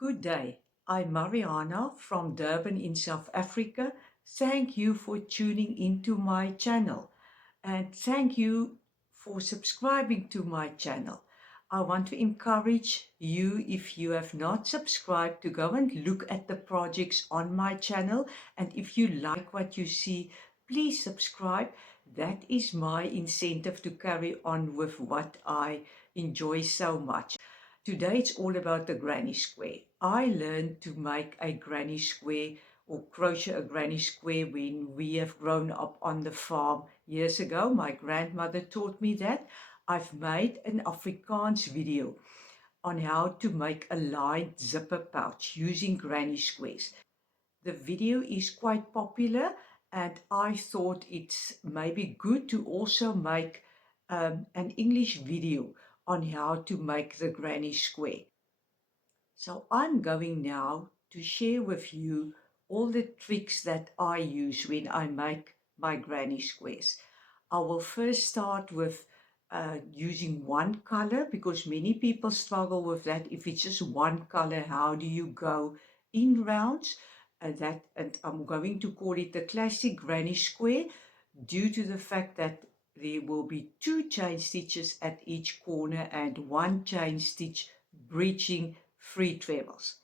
Good day. I'm Mariana from Durban in South Africa. Thank you for tuning into my channel and thank you for subscribing to my channel. I want to encourage you, if you have not subscribed, to go and look at the projects on my channel, and if you like what you see, please subscribe. That is my incentive to carry on with what I enjoy so much. Today it's all about the granny square. I learned to make a granny square or crochet a granny square when we have grown up on the farm years ago. My grandmother taught me that. I've made an Afrikaans video on how to make a lined zipper pouch using granny squares. The video is quite popular and I thought it's maybe good to also make an English video on how to make the granny square. So I'm going now to share with you all the tricks that I use when I make my granny squares. I will first start with using one color because many people struggle with that. If it's just one color, how do you go in rounds? And I'm going to call it the classic granny square due to the fact that there will be 2 chain stitches at each corner and 1 chain stitch breaching 3 trebles.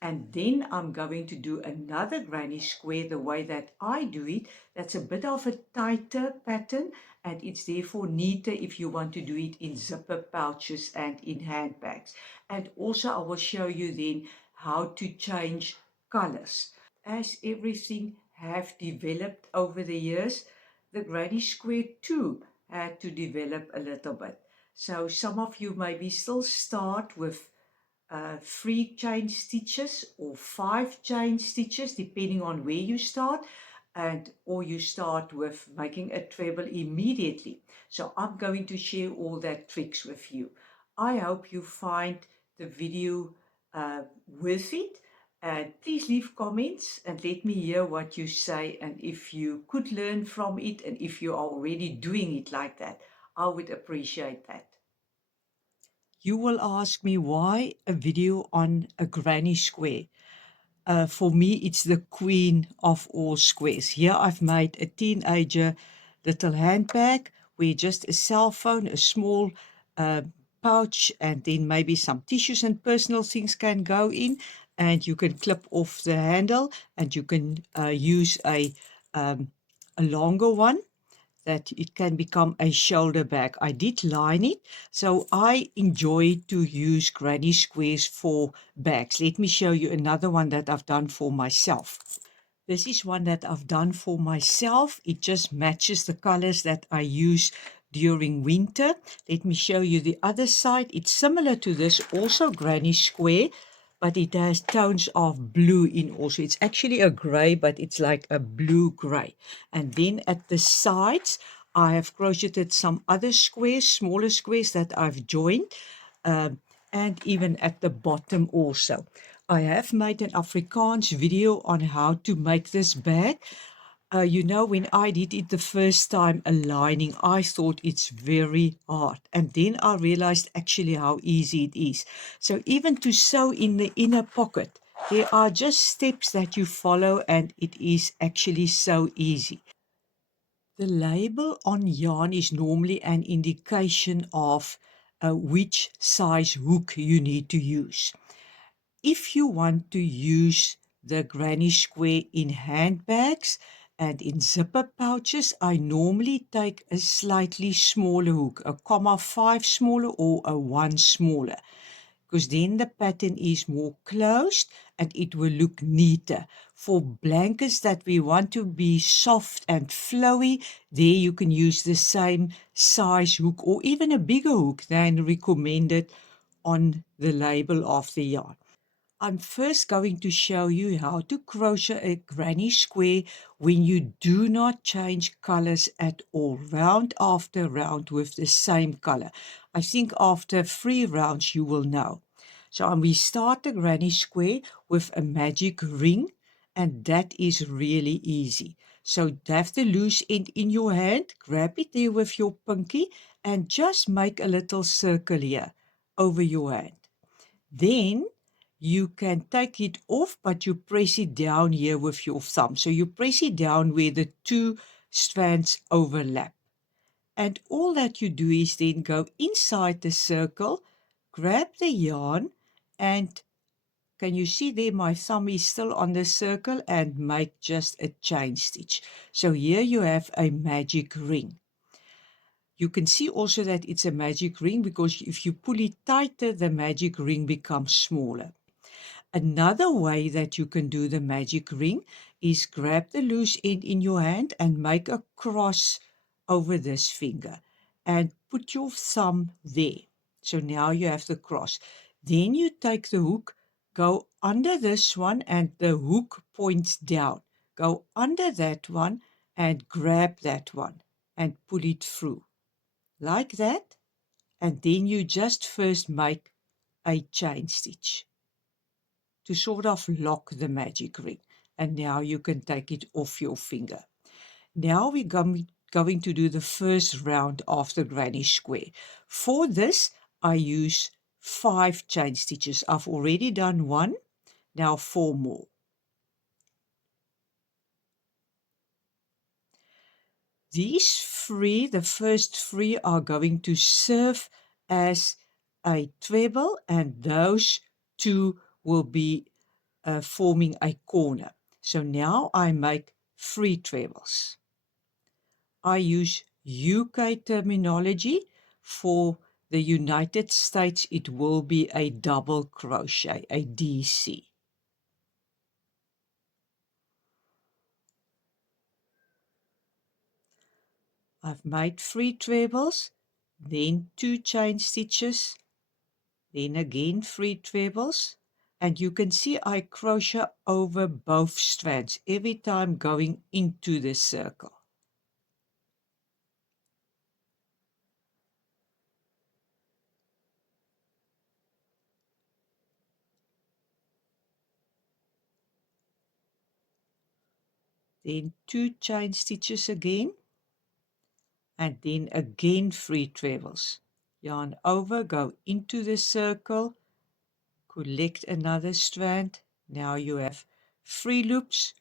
And then I'm going to do another granny square the way that I do it. That's a bit of a tighter pattern and it's therefore neater if you want to do it in zipper pouches and in handbags. And also I will show you then how to change colors. As everything have developed over the years, the granny square too had to develop a little bit. So some of you maybe still start with 3 chain stitches or 5 chain stitches depending on where you start, and or you start with making a treble immediately. So I'm going to share all that tricks with you. I hope you find the video worth it, and please leave comments and let me hear what you say, and if you could learn from it and if you are already doing it like that, I would appreciate that. You will ask me why a video on a granny square. For me, it's the queen of all squares. Here I've made a teenager little handbag where just a cell phone, a small uh, pouch, and then maybe some tissues and personal things can go in. And you can clip off the handle and you can use a longer one that it can become a shoulder bag. I did line it, so I enjoy to use granny squares for bags. Let me show you another one that I've done for myself. This is one that I've done for myself. It just matches the colors that I use during winter. Let me show you the other side. It's similar to this, also granny square, but it has tones of blue in also. It's actually a gray, but it's like a blue gray. And then at the sides, I have crocheted some other squares, smaller squares that I've joined, um, and even at the bottom also. I have made an Afrikaans video on how to make this bag. When I did it the first time, aligning, I thought it's very hard. And then I realized actually how easy it is. So even to sew in the inner pocket, there are just steps that you follow and it is actually so easy. The label on yarn is normally an indication of which size hook you need to use. If you want to use the granny square in handbags and in zipper pouches, I normally take a slightly smaller hook, a 0.5 smaller or a 1 smaller, because then the pattern is more closed and it will look neater. For blankets that we want to be soft and flowy, there you can use the same size hook or even a bigger hook than recommended on the label of the yarn. I'm first going to show you how to crochet a granny square when you do not change colors at all, round after round with the same color. I think after 3 rounds you will know. So we start the granny square with a magic ring, and that is really easy. So have the loose end in your hand, grab it there with your pinky and just make a little circle here over your hand. Then you can take it off, but you press it down here with your thumb. So you press it down where the two strands overlap. And all that you do is then go inside the circle, grab the yarn, and can you see there my thumb is still on the circle, and make just a chain stitch. So here you have a magic ring. You can see also that it's a magic ring because if you pull it tighter, the magic ring becomes smaller. Another way that you can do the magic ring is grab the loose end in your hand and make a cross over this finger and put your thumb there. So now you have the cross. Then you take the hook, go under this one, and the hook points down. Go under that one and grab that one and pull it through like that. And then you just first make a chain stitch to sort of lock the magic ring. And now you can take it off your finger. Now we're going to do the first round of the granny square. For this, I use 5 chain stitches. I've already done 1, now 4 more. These 3, the first 3 are going to serve as a treble, and those 2 will be forming a corner. So now I make 3 trebles. I use UK terminology. For the United States, it will be a double crochet, a DC. I've made 3 trebles, then 2 chain stitches, then again 3 trebles, and you can see I crochet over both strands every time going into the circle. Then 2 chain stitches again, and then again 3 trebles. Yarn over, go into the circle, collect another strand. Now you have 3 loops,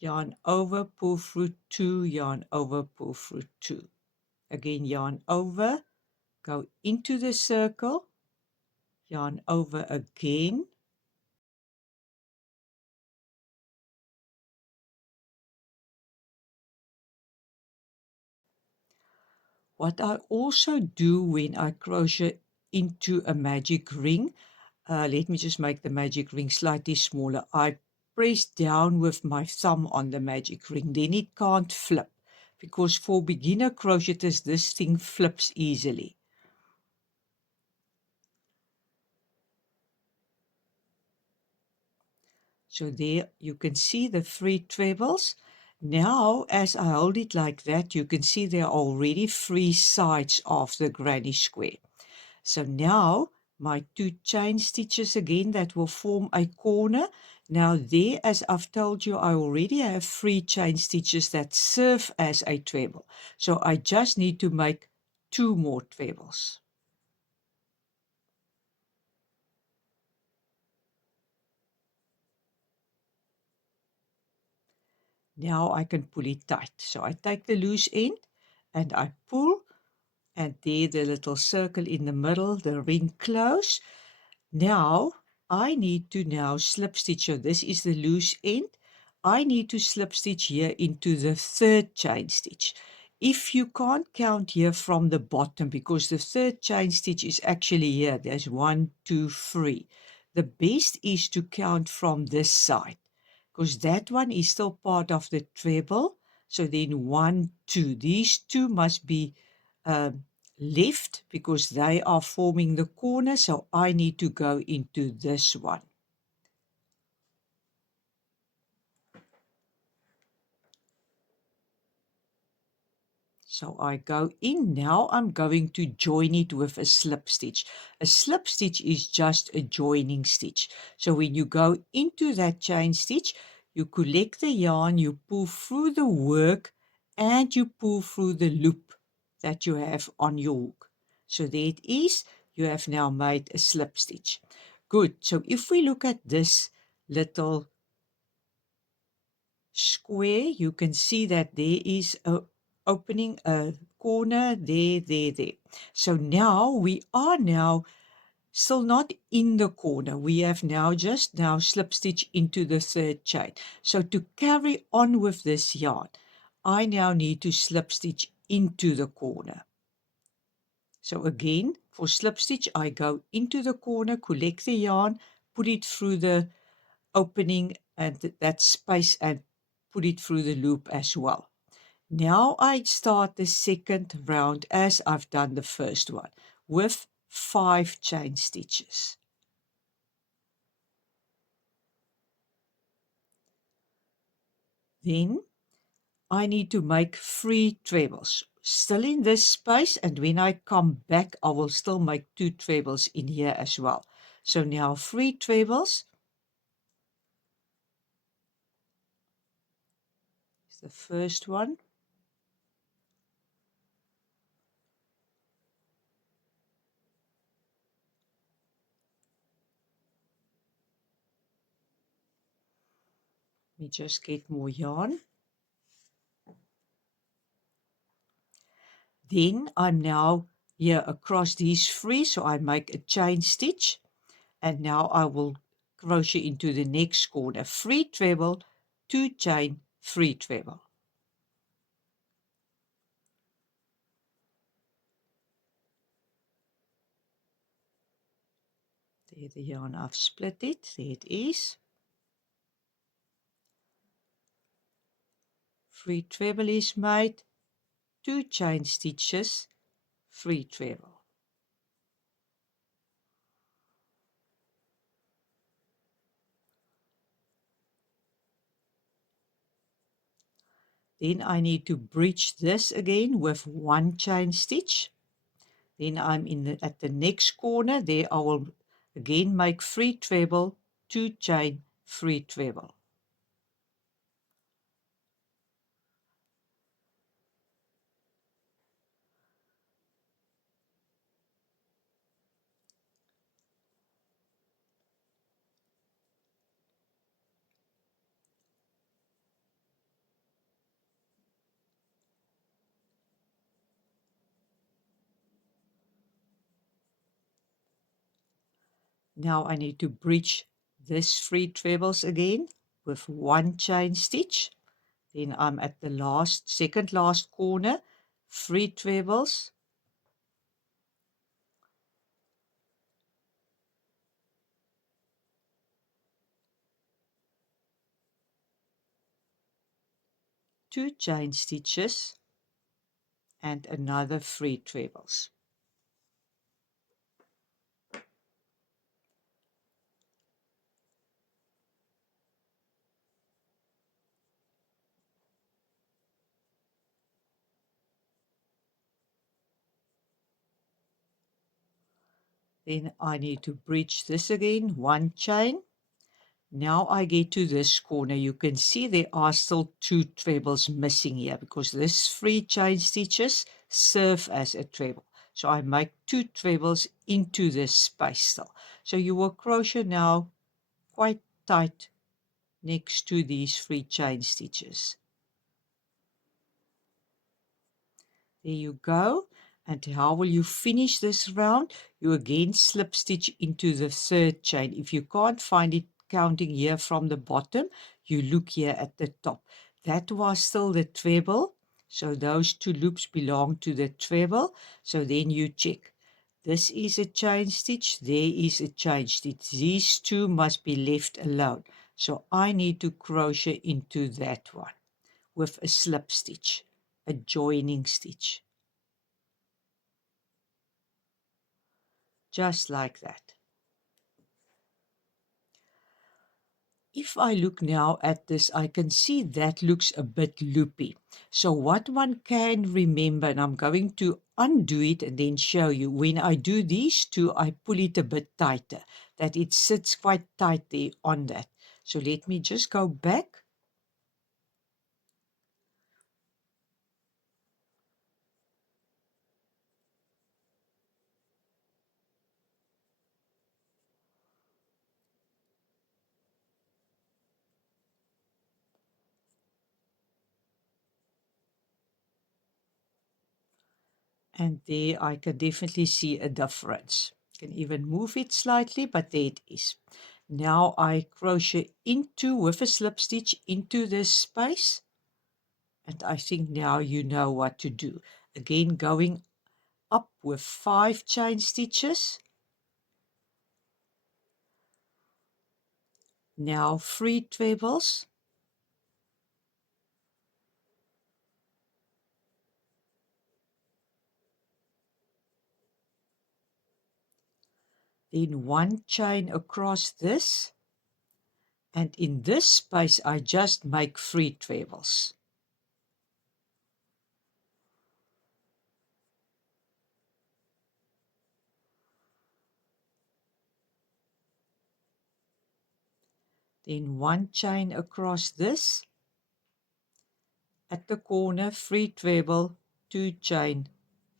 yarn over, pull through 2, yarn over, pull through 2. Again yarn over, go into the circle, yarn over again. What I also do when I crochet into a magic ring, let me just make the magic ring slightly smaller. I press down with my thumb on the magic ring, then it can't flip, because for beginner crocheters this thing flips easily. So there you can see the 3 trebles. Now as I hold it like that, you can see there are already 3 sides of the granny square. So now my 2 chain stitches again, that will form a corner. Now there, as I've told you, I already have 3 chain stitches that serve as a treble. So I just need to make 2 more trebles. Now I can pull it tight. So I take the loose end and I pull, and there the little circle in the middle, the ring close. Now I need to now slip stitch. So this is the loose end. I need to slip stitch here into the 3rd chain stitch. If you can't count here from the bottom, because the 3rd chain stitch is actually here, there's 1, 2, 3. The best is to count from this side, because that one is still part of the treble. So then 1, 2. These 2 must be left because they are forming the corner, so I need to go into this one. So I go in. Now I'm going to join it with a slip stitch. A slip stitch is just a joining stitch. So when you go into that chain stitch, you collect the yarn, you pull through the work, and you pull through the loop that you have on your hook. So there it is. You have now made a slip stitch. Good. So if we look at this little square, you can see that there is a opening, a corner there. So now we are now still not in the corner. We have now just now slip stitch into the third chain. So to carry on with this yarn, I now need to slip stitch into the corner. So again, for slip stitch, I go into the corner, collect the yarn, put it through the opening and that space and put it through the loop as well. Now I start the second round as I've done the first one with 5 chain stitches. Then I need to make 3 trebles still in this space, and when I come back I will still make 2 trebles in here as well. So now 3 trebles. The first one. Let me just get more yarn. Then I'm now here across these 3, so I make a chain stitch, and now I will crochet into the next corner, 3 treble, 2 chain, 3 treble. There the yarn, I've split it, there it is. 3 treble is made, 2 chain stitches, 3 treble. Then I need to breach this again with 1 chain stitch. Then I'm at the next corner. There I will again make 3 treble, 2 chain, 3 treble. Now I need to breach this 3 trebles again with 1 chain stitch. Then I'm at the second last corner, 3 trebles, 2 chain stitches, and another 3 trebles. Then I need to breach this again, 1 chain. Now I get to this corner. You can see there are still 2 trebles missing here because this 3 chain stitches serve as a treble. So I make 2 trebles into this space still. So you will crochet now quite tight next to these 3 chain stitches. There you go. And how will you finish this round? You again slip stitch into the third chain. If you can't find it counting here from the bottom, you look here at the top. That was still the treble. So those 2 loops belong to the treble. So then you check. This is a chain stitch. There is a chain stitch. These 2 must be left alone. So I need to crochet into that one with a slip stitch, a joining stitch. Just like that. If I look now at this, I can see that looks a bit loopy. So what one can remember, and I'm going to undo it and then show you, when I do these 2, I pull it a bit tighter, that it sits quite tight there on that. So let me just go back. And there I can definitely see a difference. Can even move it slightly, but there it is. Now I crochet into with a slip stitch into this space, and I think now you know what to do. Again, going up with 5 chain stitches. Now 3 trebles. Then 1 chain across this, and in this space I just make 3 trebles. Then 1 chain across this, at the corner 3 treble, 2 chain,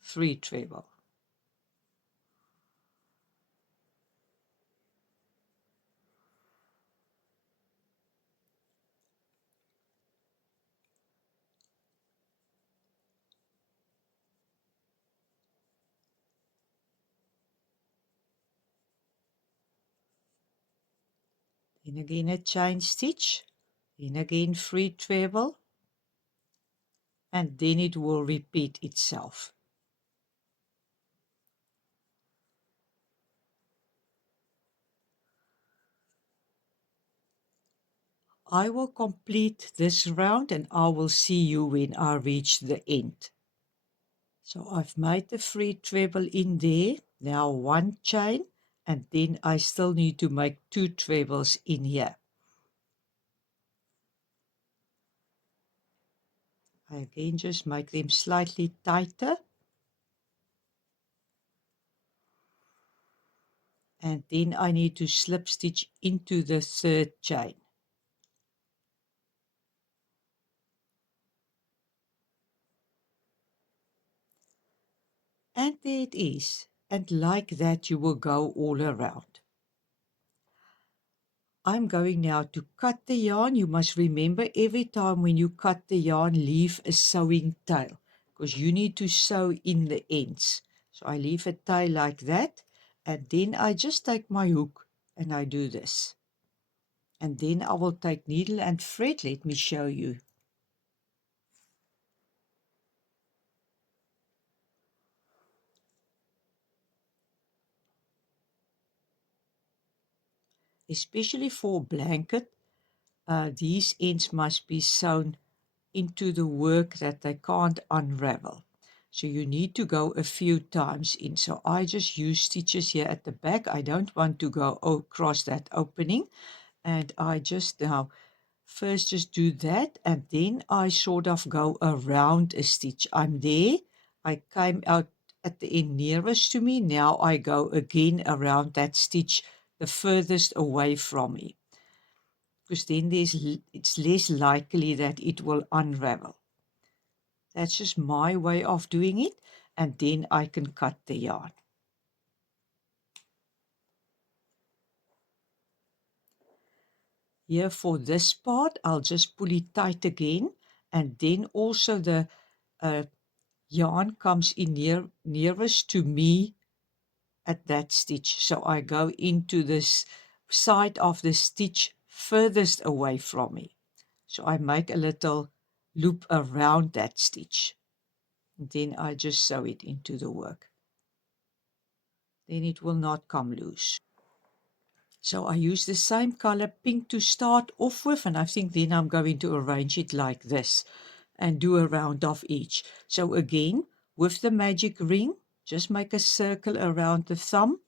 3 treble. Then again a chain stitch, then again 3 treble, and then it will repeat itself. I will complete this round and I will see you when I reach the end. So I've made the 3 treble in there, now 1 chain, and then I still need to make 2 trebles in here. I again just make them slightly tighter. And then I need to slip stitch into the 3rd chain. And there it is. And like that you will go all around. I'm going now to cut the yarn. You must remember every time when you cut the yarn, leave a sewing tail, because you need to sew in the ends. So I leave a tail like that, and then I just take my hook and I do this. And then I will take needle and thread. Let me show you. Especially for a blanket, these ends must be sewn into the work that they can't unravel. So you need to go a few times in. So I just use stitches here at the back. I don't want to go across that opening. And I just now first just do that, and then I sort of go around a stitch. I'm there. I came out at the end nearest to me. Now I go again around that stitch the furthest away from me, because then it's less likely that it will unravel. That's just my way of doing it, and then I can cut the yarn. Here for this part, I'll just pull it tight again, and then also the yarn comes in nearest to me at that stitch. So I go into this side of the stitch furthest away from me. So I make a little loop around that stitch. Then I just sew it into the work. Then it will not come loose. So I use the same color pink to start off with, and I think then I'm going to arrange it like this and do a round of each. So again, with the magic ring, just make a circle around the thumb.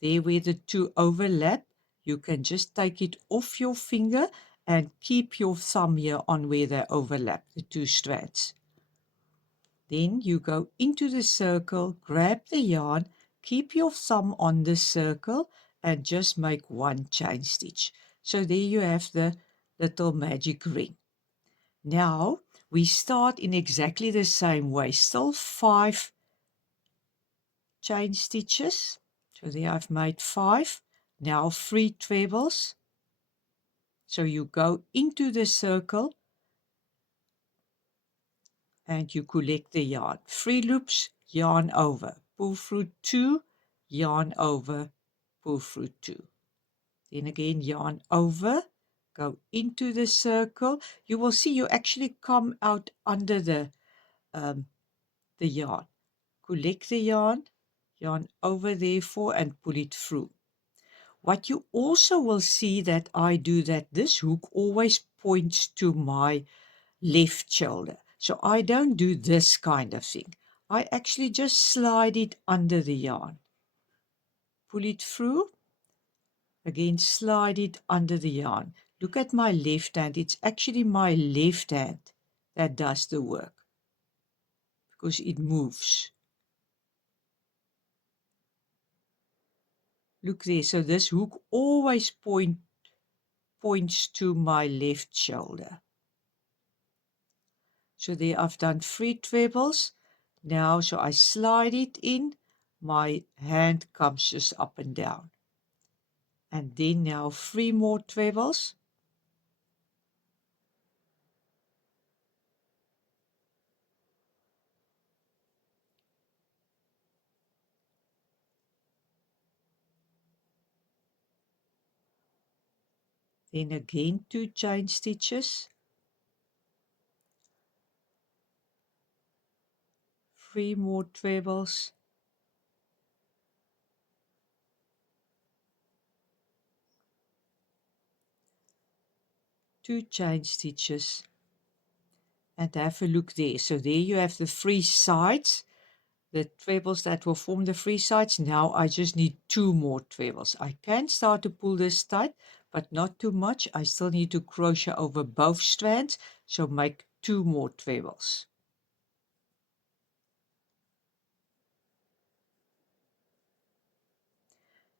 There where the two overlap, you can just take it off your finger and keep your thumb here on where they overlap, the two strands. Then you go into the circle, grab the yarn, keep your thumb on the circle, and just make 1 chain stitch. So there you have the little magic ring. Now we start in exactly the same way, still 5 chain stitches. So there I've made 5. Now 3 trebles. So you go into the circle and you collect the yarn. 3 loops, yarn over, pull through 2, yarn over, pull through 2. Then again, yarn over, go into the circle. You will see you actually come out under the yarn. Collect the yarn, yarn over therefore, and pull it through. What you also will see that I do, that this hook always points to my left shoulder. So I don't do this kind of thing. I actually just slide it under the yarn. Pull it through. Again, slide it under the yarn. Look at my left hand. It's actually my left hand that does the work because it moves. Look there. So this hook always points to my left shoulder. So there I've done 3 trebles. Now, so I slide it in, my hand comes just up and down. And then now 3 more trebles. Then again 2 chain stitches. 3 more trebles. 2 chain stitches, and have a look there. So there you have the 3 sides, the trebles that will form the 3 sides. Now I just need 2 more trebles. I can start to pull this tight, but not too much. I still need to crochet over both strands, so make 2 more trebles.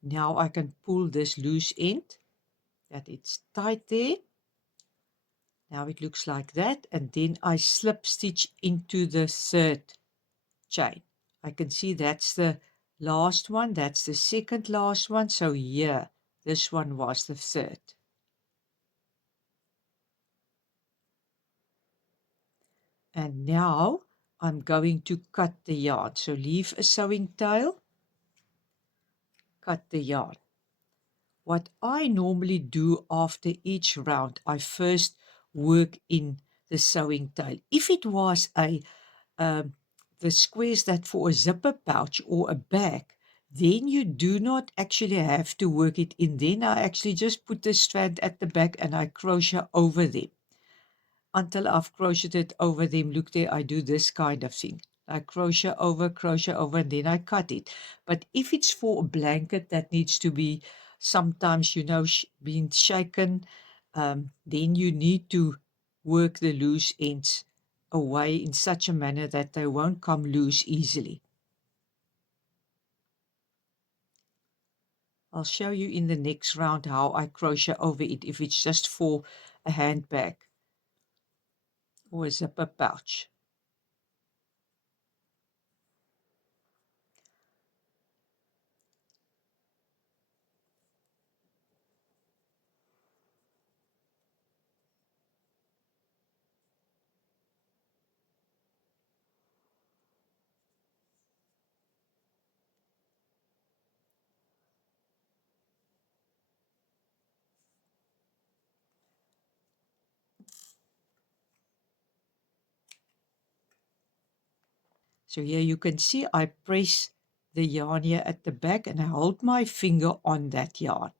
Now I can pull this loose end, that it's tight there. Now it looks like that, and then I slip stitch into the 3rd chain. I can see that's the last one, that's the second last one, so here, this one was the 3rd. And now I'm going to cut the yarn. So leave a sewing tail, cut the yarn. What I normally do after each round, I first work in the sewing tail. If it was the squares that for a zipper pouch or a bag, then you do not actually have to work it in. Then I actually just put the strand at the back and I crochet over them. Until I've crocheted over them, look there, I do this kind of thing. I crochet over, and then I cut it. But if it's for a blanket that needs to be sometimes, being shaken, then you need to work the loose ends away in such a manner that they won't come loose easily. I'll show you in the next round how I crochet over it if it's just for a handbag or a zipper pouch. So here you can see I press the yarn here at the back and I hold my finger on that yarn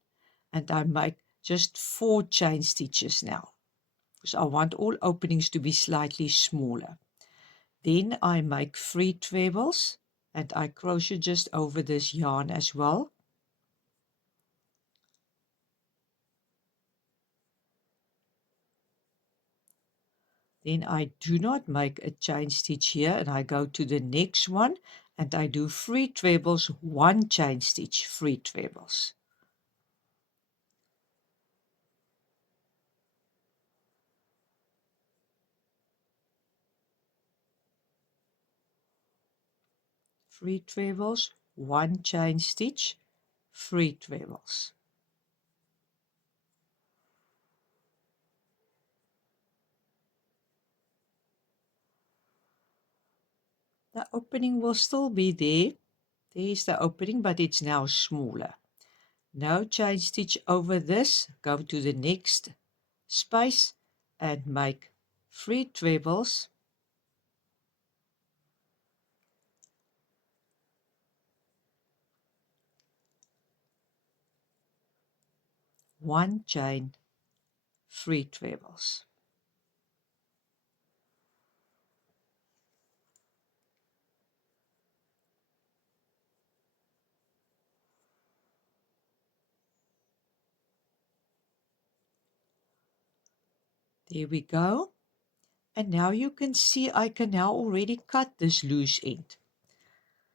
and I make just 4 chain stitches now because I want all openings to be slightly smaller. Then I make 3 trebles and I crochet just over this yarn as well. Then I do not make a chain stitch here and I go to the next one and I do 3 trebles, 1 chain stitch, 3 trebles. Three trebles, 1 chain stitch, 3 trebles. The opening will still be there. There's the opening, but it's now smaller. Now chain stitch over this, go to the next space and make 3 trebles, 1 chain, 3 trebles. There we go. And now you can see I can now already cut this loose end.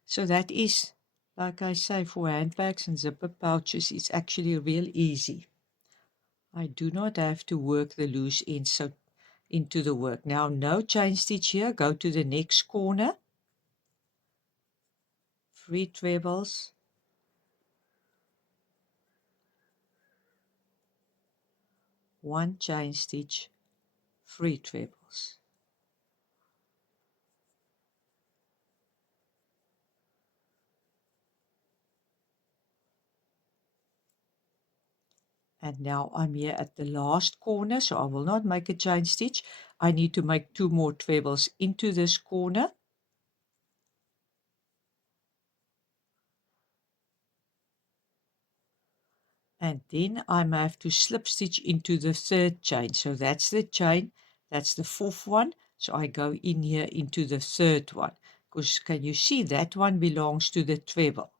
So that is, like I say, for handbags and zipper pouches, it's actually real easy. I do not have to work the loose end into the work. Now, no chain stitch here. Go to the next corner. 3 trebles. 1 chain stitch, 3 trebles. And now I'm here at the last corner, so I will not make a chain stitch. I need to make 2 more trebles into this corner. And then I have to slip stitch into the 3rd chain. So that's the chain, that's the 4th one. So I go in here into the 3rd one. Because can you see that one belongs to the treble?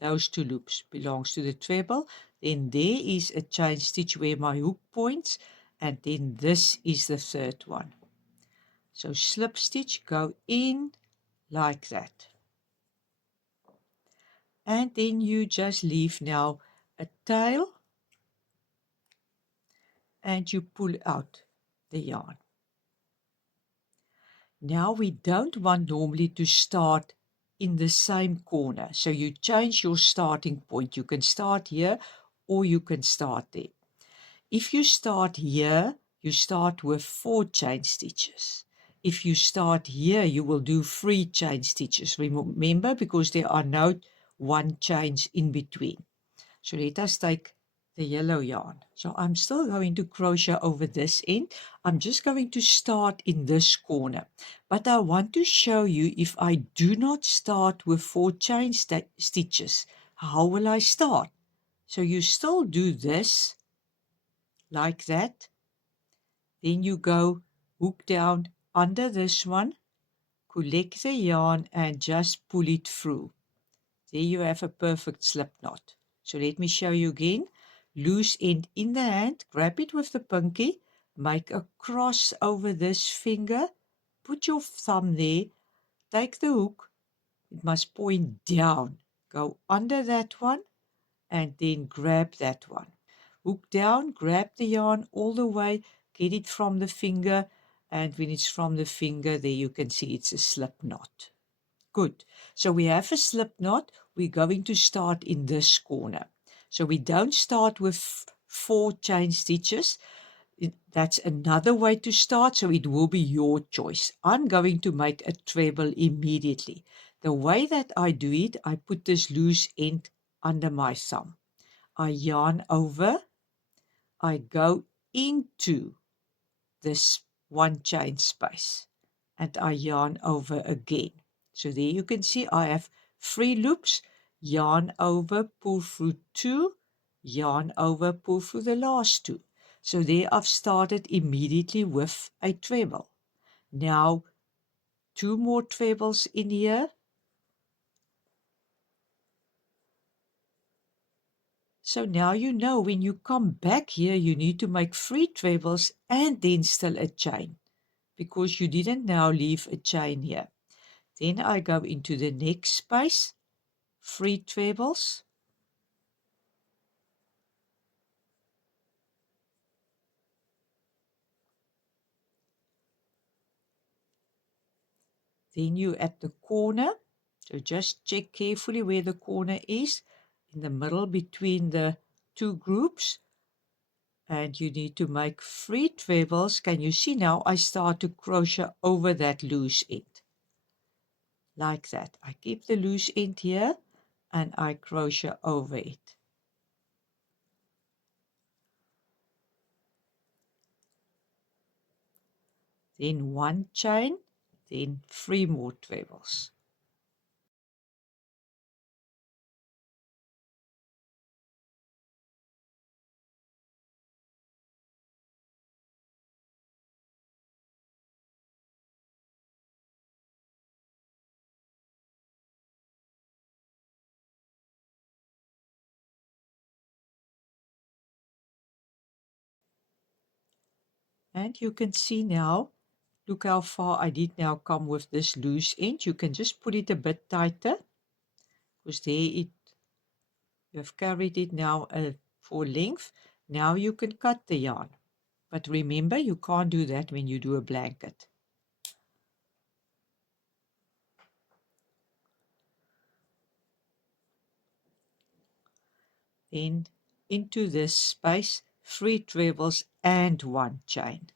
Those 2 loops belongs to the treble. Then there is a chain stitch where my hook points, and then this is the 3rd one. So slip stitch, go in like that. And then you just leave now a tail and you pull out the yarn. Now we don't want normally to start in the same corner. So you change your starting point. You can start here or you can start there. If you start here, you start with 4 chain stitches. If you start here, you will do 3 chain stitches. Remember, because there are no 1 chains in between. So let us take the yellow yarn. So I'm still going to crochet over this end. I'm just going to start in this corner. But I want to show you if I do not start with 4 chain stitches, how will I start? So you still do this like that. Then you go hook down under this one, collect the yarn and just pull it through. There you have a perfect slip knot. So let me show you again. Loose end in the hand, grab it with the pinky, make a cross over this finger, put your thumb there, take the hook, it must point down, go under that one, and then grab that one. Hook down, grab the yarn all the way, get it from the finger, and when it's from the finger, there you can see it's a slip knot. Good. So we have a slip knot. We're going to start in this corner. So we don't start with 4 chain stitches. That's another way to start, so it will be your choice. I'm going to make a treble immediately. The way that I do it, I put this loose end under my thumb. I yarn over, I go into this 1 chain space, and I yarn over again. So there you can see I have 3 loops, yarn over, pull through 2, yarn over, pull through the last 2. So there I've started immediately with a treble. Now 2 more trebles in here. So now you know when you come back here, you need to make 3 trebles and then still a chain, because you didn't now leave a chain here. Then I go into the next space, 3 trebles. Then you at the corner, so just check carefully where the corner is, in the middle between the 2 groups. And you need to make 3 trebles. Can you see now I start to crochet over that loose end. like that. I keep the loose end here and I crochet over it. Then 1 chain, then 3 more trebles. And you can see now, look how far I did now come with this loose end. You can just put it a bit tighter, because there you have carried it now for length. Now you can cut the yarn. But remember, you can't do that when you do a blanket. Then into this space, 3 trebles and 1 chain.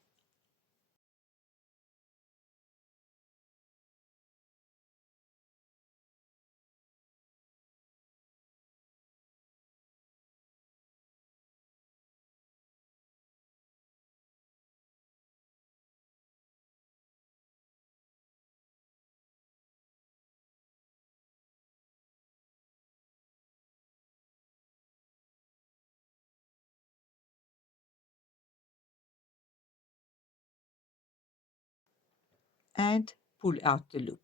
And pull out the loop.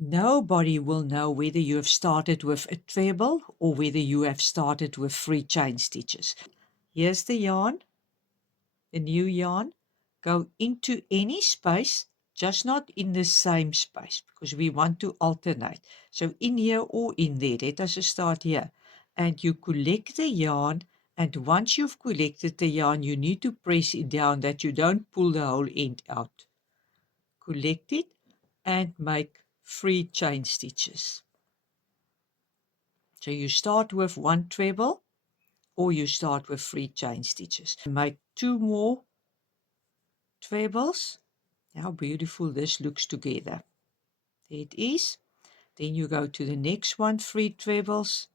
Nobody will know whether you have started with a treble or whether you have started with 3 chain stitches. Here's the yarn, the new yarn. Go into any space, just not in the same space, because we want to alternate. So in here or in there, let us start here. And you collect the yarn, and once you've collected the yarn, you need to press it down that you don't pull the whole end out. Collect it and make 3 chain stitches. So you start with 1 treble or you start with 3 chain stitches. Make 2 more trebles. How beautiful this looks together. There it is. Then you go to the next one, 3 trebles.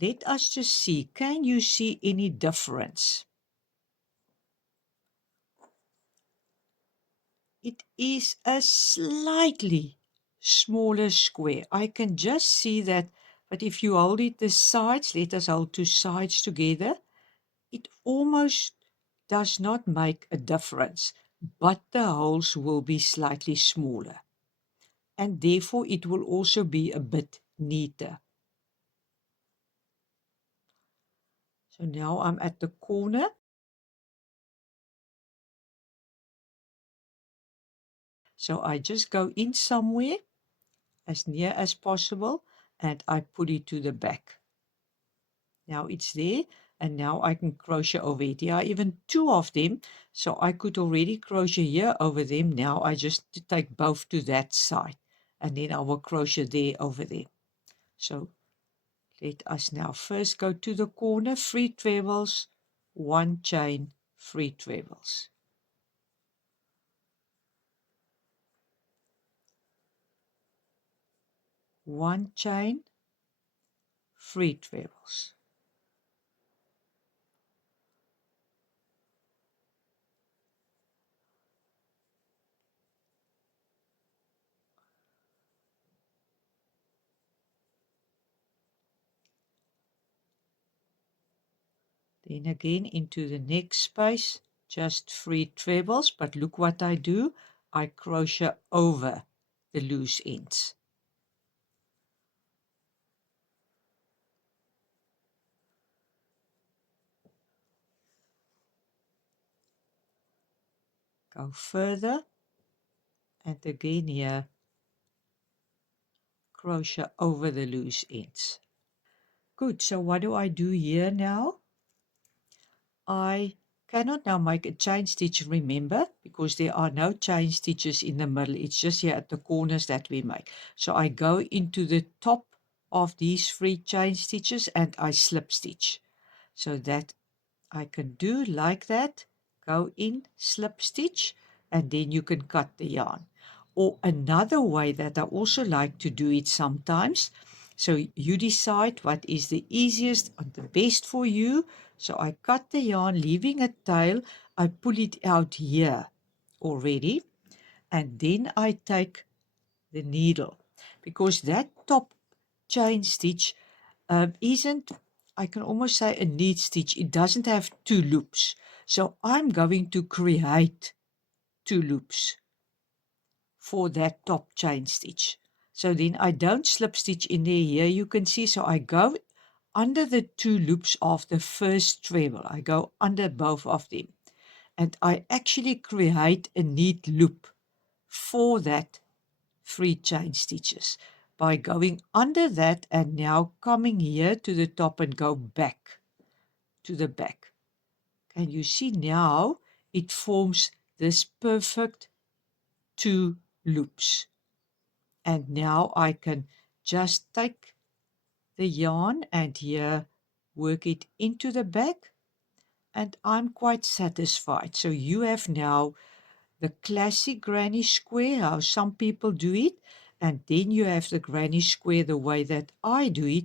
Let us just see, can you see any difference? It is a slightly smaller square. I can just see that, but if you hold it the sides, let us hold 2 sides together, it almost does not make a difference, but the holes will be slightly smaller, and therefore it will also be a bit neater. So now I'm at the corner. So I just go in somewhere as near as possible and I put it to the back. Now it's there, and now I can crochet over it. There are even 2 of them, so I could already crochet here over them. Now I just take both to that side, and then I will crochet there over there. So let us now first go to the corner, 3 trebles, 1 chain, 3 trebles. One chain, 3 trebles. Then again into the next space, just 3 trebles, but look what I do. I crochet over the loose ends. Go further, and again here, crochet over the loose ends. Good, so what do I do here now? I cannot now make a chain stitch, remember, because there are no chain stitches in the middle. It's just here at the corners that we make. So I go into the top of these 3 chain stitches and I slip stitch. So that I can do like that, go in, slip stitch, and then you can cut the yarn. Or another way that I also like to do it sometimes, so you decide what is the easiest and the best for you. So I cut the yarn, leaving a tail, I pull it out here already, and then I take the needle, because that top chain stitch isn't, I can almost say, a neat stitch. It doesn't have two loops. So I'm going to create two loops for that top chain stitch. So then I don't slip stitch in there. Here you can see, so I go under the two loops of the first treble. I go under both of them, and I actually create a neat loop for that 3 chain stitches by going under that and now coming here to the top and go back to the back. Can you see now it forms this perfect 2 loops? And now I can just take the yarn and here work it into the back, and I'm quite satisfied. So you have now the classic granny square, how some people do it, and then you have the granny square the way that I do it,